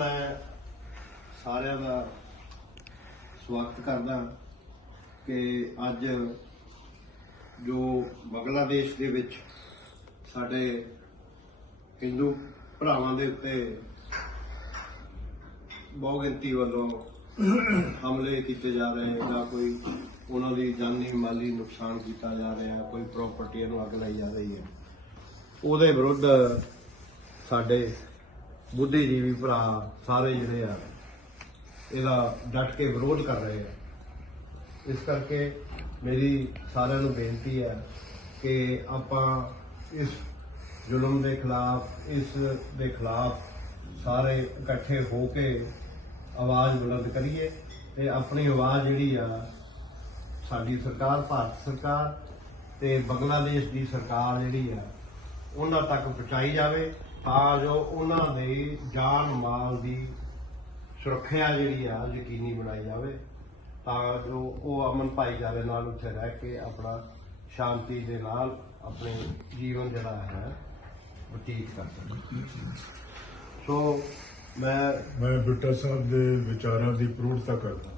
ਮੈਂ ਸਾਰਿਆਂ ਦਾ ਸਵਾਗਤ ਕਰਦਾ ਕਿ ਅੱਜ ਜੋ ਬੰਗਲਾਦੇਸ਼ ਦੇ ਵਿੱਚ ਸਾਡੇ ਹਿੰਦੂ ਭਰਾਵਾਂ ਦੇ ਉੱਤੇ ਬਹੁਗਿਣਤੀ ਵੱਲੋਂ ਹਮਲੇ ਕੀਤੇ ਜਾ ਰਹੇ ਜਾਂ ਕੋਈ ਉਹਨਾਂ ਦੀ ਜਾਨੀ ਮਾਲੀ ਨੁਕਸਾਨ ਕੀਤਾ ਜਾ ਰਿਹਾ ਕੋਈ ਪ੍ਰਾਪਰਟੀ ਨੂੰ ਅੱਗ ਲਾਈ ਜਾ ਰਹੀ ਹੈ। ਉਹਦੇ ਵਿਰੁੱਧ ਸਾਡੇ ਬੁੱਧੀਜੀਵੀ ਭਰਾ ਸਾਰੇ ਜਿਹੜੇ ਆ, ਇਹਦਾ ਡਟ ਕੇ ਵਿਰੋਧ ਕਰ ਰਹੇ ਆ। ਇਸ ਕਰਕੇ ਮੇਰੀ ਸਾਰਿਆਂ ਨੂੰ ਬੇਨਤੀ ਹੈ ਕਿ ਆਪਾਂ ਇਸ ਜ਼ੁਲਮ ਦੇ ਖਿਲਾਫ, ਇਸ ਦੇ ਖਿਲਾਫ ਸਾਰੇ ਇਕੱਠੇ ਹੋ ਕੇ ਆਵਾਜ਼ ਬੁਲੰਦ ਕਰੀਏ ਤੇ ਆਪਣੀ ਆਵਾਜ਼ ਜਿਹੜੀ ਆ, ਸਾਡੀ ਸਰਕਾਰ, ਭਾਰਤ ਸਰਕਾਰ ਤੇ ਬੰਗਲਾਦੇਸ਼ ਦੀ ਸਰਕਾਰ ਜਿਹੜੀ ਆ, ਉਹਨਾਂ ਤੱਕ ਪਹੁੰਚਾਈ ਜਾਵੇ। ਤਾਂ ਜੋ ਉਹਨਾਂ ਦੇ ਜਾਨ ਮਾਲ ਦੀ ਸੁਰੱਖਿਆ ਜਿਹੜੀ ਆ, ਯਕੀਨੀ ਬਣਾਈ ਜਾਵੇ, ਤਾਂ ਜੋ ਉਹ ਅਮਨ ਭਾਈਚਾਰੇ ਨਾਲ ਉੱਥੇ ਰਹਿ ਕੇ ਆਪਣਾ ਸ਼ਾਂਤੀ ਦੇ ਨਾਲ ਆਪਣੇ ਜੀਵਨ ਜਿਹੜਾ ਹੈ ਬਤੀਤ ਕਰ ਸਕਣ। ਸੋ ਮੈਂ ਮੈਂ ਬਿੱਟਾ ਸਾਹਿਬ ਦੇ ਵਿਚਾਰਾਂ ਦੀ ਪ੍ਰੋੜਤਾ ਕਰਦਾ